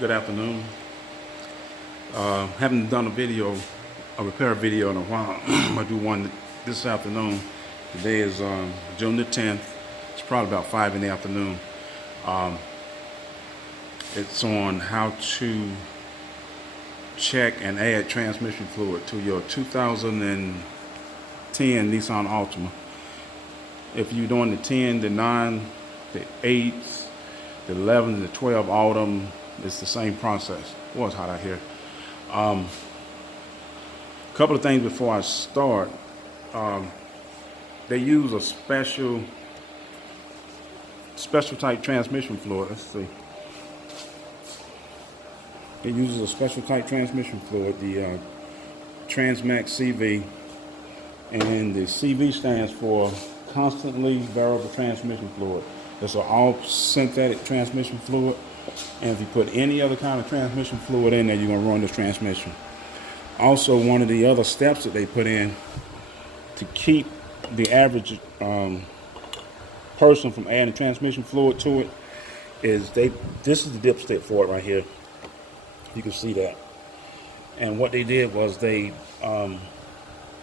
Good afternoon. Haven't done a repair video in a while. I'm gonna do one this afternoon. Today is June the 10th. It's probably about 5 in the afternoon. Um, it's on how to check and add transmission fluid to your 2010 Nissan Altima. If you're doing the 10, the 9, the 8, the 11, the 12 Autumn, it's the same process. Boy, it's hot out here. A couple of things before I start. They use a special type transmission fluid. Let's see. It uses a special type transmission fluid, the Transmax CV, and the CV stands for constantly variable transmission fluid. It's an all synthetic transmission fluid, and if you put any other kind of transmission fluid in there, you're going to ruin the transmission. Also, one of the other steps that they put in to keep the average person from adding transmission fluid to it is this is the dipstick for it right here. You can see that. And what they did was they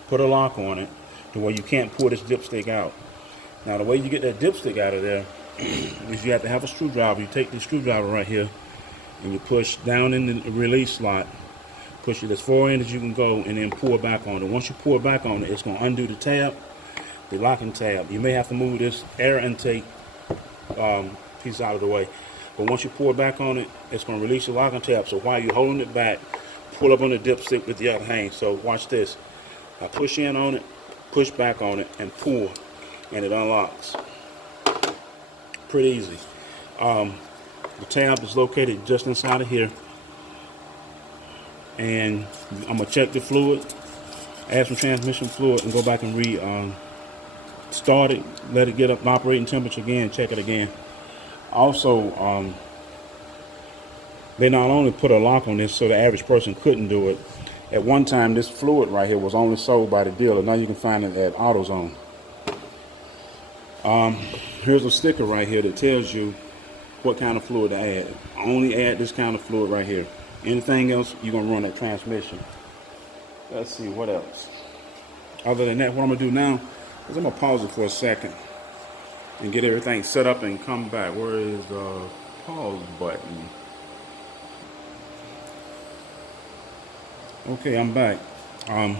put a lock on it to where you can't pull this dipstick out. Now, the way you get that dipstick out of there is you have to have a screwdriver. You take the screwdriver right here and you push down in the release slot, push it as far in as you can go, and then pull back on it. Once you pull back on it, it's going to undo the tab, the locking tab. You may have to move this air intake piece out of the way, but once you pull back on it, it's going to release the locking tab. So while you're holding it back, pull up on the dipstick with the other hand. So watch this. I push in on it, push back on it, and pull, and it unlocks. Pretty easy. The tab is located just inside of here, and I'm gonna check the fluid, add some transmission fluid, and go back and start it, let it get up to operating temperature again, check it again. Also, they not only put a lock on this so the average person couldn't do it. At one time, this fluid right here was only sold by the dealer. Now you can find it at AutoZone. Here's a sticker right here that tells you what kind of fluid to add. Only add this kind of fluid right here. Anything else, you're gonna run that transmission. Let's see what else. Other than that, what I'm gonna do now is I'm gonna pause it for a second and get everything set up and come back. Where is the pause button? Okay, I'm back. I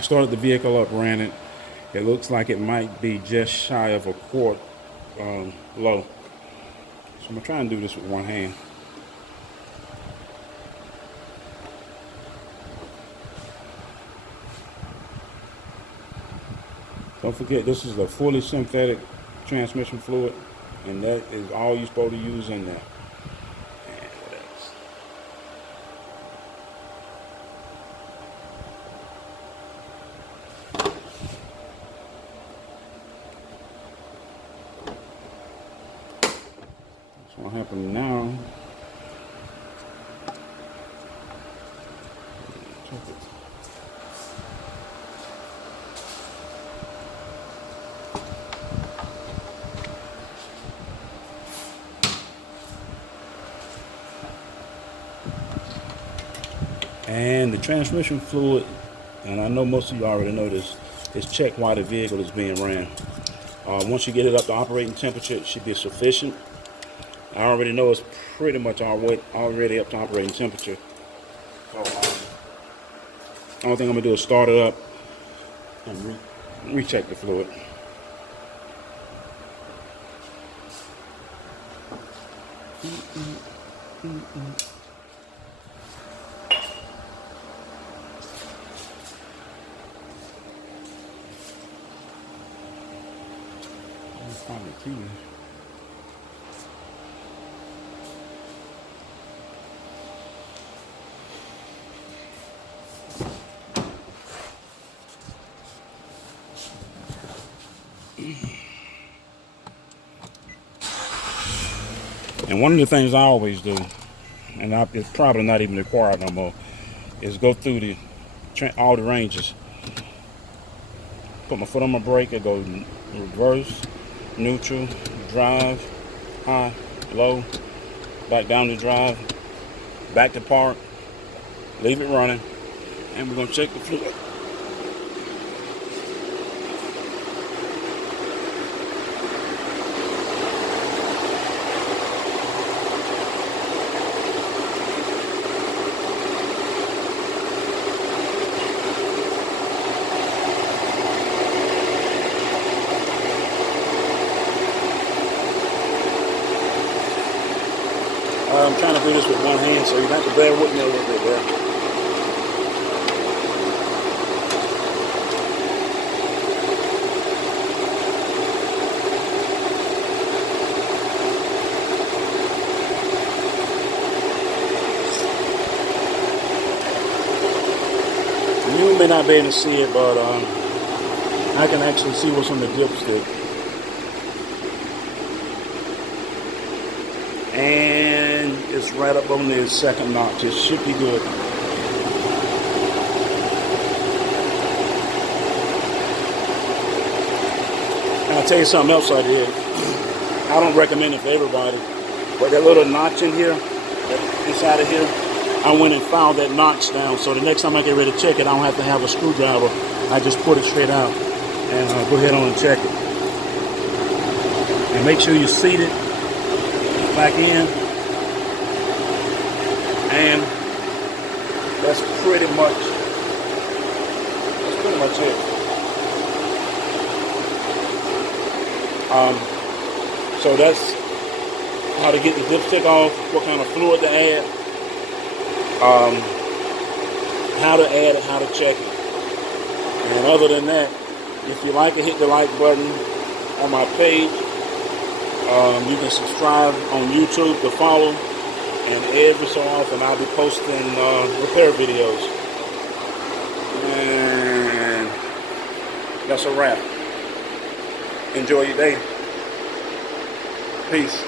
started the vehicle up, ran it. It looks like it might be just shy of a quart low. So I'm gonna try and do this with one hand. Don't forget, this is a fully synthetic transmission fluid, and that is all you're supposed to use in there. And what else? What's going to happen now? Check it. And the transmission fluid, and I know most of you already know this, is checked while the vehicle is being ran. Once you get it up to operating temperature, it should be sufficient. I already know it's pretty much already up to operating temperature. So, only thing I'm gonna do is start it up and recheck the fluid. Probably key. And one of the things I always do, and it's probably not even required no more, is go through all the ranges. Put my foot on my brake, I go reverse, neutral, drive, high, low, back down the drive, back to park, leave it running, and we're going to check the fluid. I'm trying to do this with one hand, so you have to bear with me a little bit there. You may not be able to see it, but I can actually see what's on the dipstick. And it's right up on the second notch. It should be good. And I'll tell you something else I did. I don't recommend it for everybody, but that little notch in here, inside of here, I went and filed that notch down. So the next time I get ready to check it, I don't have to have a screwdriver. I just put it straight out and go ahead on and check it. And make sure you seat it back in, and that's pretty much it. So that's how to get the dipstick off, what kind of fluid to add, how to add it, how to check it. And other than that, if you like it, hit the like button on my page. You can subscribe on YouTube to follow, and every so often I'll be posting repair videos. And that's a wrap. Enjoy your day. Peace.